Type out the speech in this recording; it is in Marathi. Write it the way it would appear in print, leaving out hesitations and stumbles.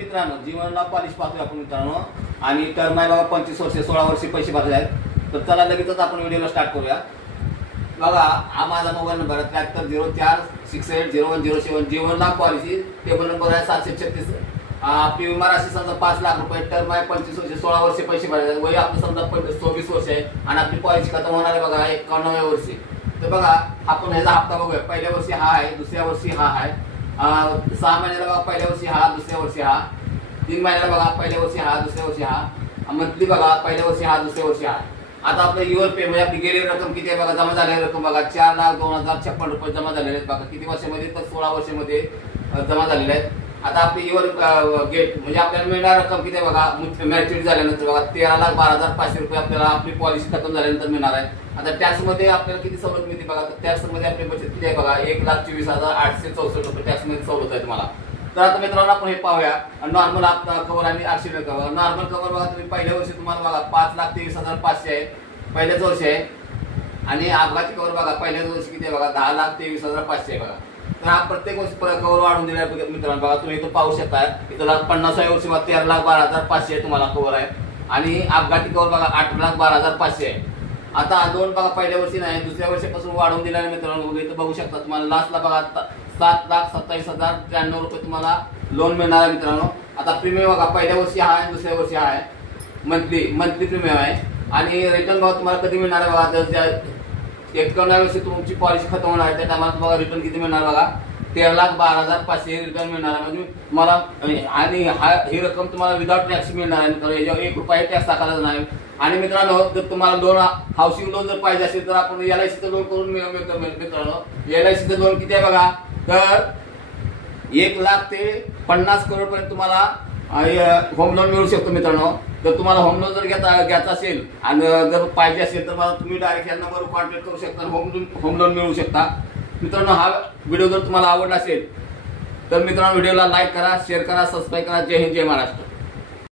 मित्रांनो जीवनला पॉलिश पाहतोय आपण मित्रांनो आणि टर्म आहे बघा 25 वर्ष 16 वर्ष पैसे भरले आहेत। तर चला लगेचच आपण व्हिडिओला स्टार्ट करूया। बघा हा माझा मोबाईल नंबर आहे 7304680107 जीवनला पॉलिसी टेबल नंबर आहे 736। आपली विमा राशी समजा 5 लाख रुपये, टर्म आहे 25 वर्ष 16 वर्ष पैसे भरले आहेत। वय आपलं समजा 24 वर्ष आहे आणि आपली पॉलिसी खतम होणार आहे बघा 91व्या वर्षी। तर बघा आपण ह्याचा हप्ता बघूया। पहिल्या वर्षी हा आहे, दुसऱ्या वर्षी हा आहे, 6 महिन्याला बघा पहिल्या वर्षी हा, दुसऱ्या वर्षी हा, 3 महिन्याला बघा पहिल्या वर्षी हा, दुसऱ्या वर्षी हा, मंथली बघा पहिल्या वर्षी हा, दुसऱ्या वर्षी हा। आता आपलं युअर पे म्हणजे आपली गेलेली रक्कम किती आहे बघा, जमा झालेली रक्कम बघा 4,02,056 रुपये जमा झालेले आहेत बघा। किती वर्षामध्ये तर 16 वर्षामध्ये जमा झालेले आहेत। आता आपली युअर गेट म्हणजे आपल्याला मिळणार रक्कम किती आहे बघा, मॅच्युरिटी झाल्यानंतर बघा 13,12,500 रुपये आपल्याला आपली पॉलिसी खतम झाल्यानंतर मिळणार आहे। आता टॅक्स मध्ये आपल्याला किती सवलत मिळते बघा, तर टॅक्स मध्ये आपली बचत किती आहे बघा 1,24,864 रुपये टॅक्स मध्ये सवलत आहे तुम्हाला। तर आता मित्रांनो आपण हे पाहूया नॉर्मल आपला कव्हर आणि ऍक्सिडेंट कव्हर। नॉर्मल कव्हर बघा तुम्ही पहिल्या वर्षी तुम्हाला बघा 5,23,500 आहे पहिल्याच वर्षी आहे, आणि अपघाती कव्हर बघा पहिल्याच वर्षी किती आहे बघा 10,23,500 आहे बघा। तर हा प्रत्येक वर्षी कव्हर वाढून दिला आहे मित्रांनो बघा। तुम्ही इथं पाहू शकता इथं 50व्या वर्षी 13,12,500 तुम्हाला कव्हर आहे, आणि अपघाती कव्हर बघा 8,12,500 आहे। आता दोन बघा पहिल्या वर्षी नाही दुसऱ्या वर्षापासून वाढवून दिला आहे मित्रांनो। इथं बघू शकता तुम्हाला लास्टला बघा 7,27,093 रुपये तुम्हाला लोन मिळणार आहे मित्रांनो। आता प्रीमियम बघा पहिल्या वर्षी हा आहे, दुसऱ्या वर्षी हा आहे, मंथली प्रीमियम आहे, आणि रिटर्न बघा तुम्हाला कधी मिळणार आहे बघा, जर 91व्या वर्षी तुमची पॉलिसी खतम होणार आहे त्या टायमाला तुम्हाला रिटर्न किती मिळणार बघा 13,12,500 रिटर्न मिळणार आहे। म्हणजे तुम्हाला आणि ही रक्कम तुम्हाला विदाउट टॅक्स मिळणार आहे मित्रांनो। याच्यावर 1 रुपया टॅक्स टाकायचा नाही। आणि मित्रांनो जर तुम्हाला लोन हाऊसिंग लोन जर पाहिजे असेल तर आपण LICचं लोन करून मिळतो मित्रांनो। LICचं लोन किती आहे बघा, तर 1 लाख ते 50 करोड पर्यंत तुम्हाला होम लोन मिळू शकतो मित्रांनो। जर तुम्हाला होम लोन जर घ्यायचा असेल आणि जर पाहिजे असेल तर मला तुम्ही डायरेक्ट या नंबरवर कॉन्टॅक्ट करू शकता, होम लोन मिळू शकता मित्रांनो। हा व्हिडिओ जर तुम्हाला आवडला असेल तर मित्रांनो व्हिडिओला लाईक करा, शेअर करा, सबस्क्राईब करा। जय हिंद, जय महाराष्ट्र।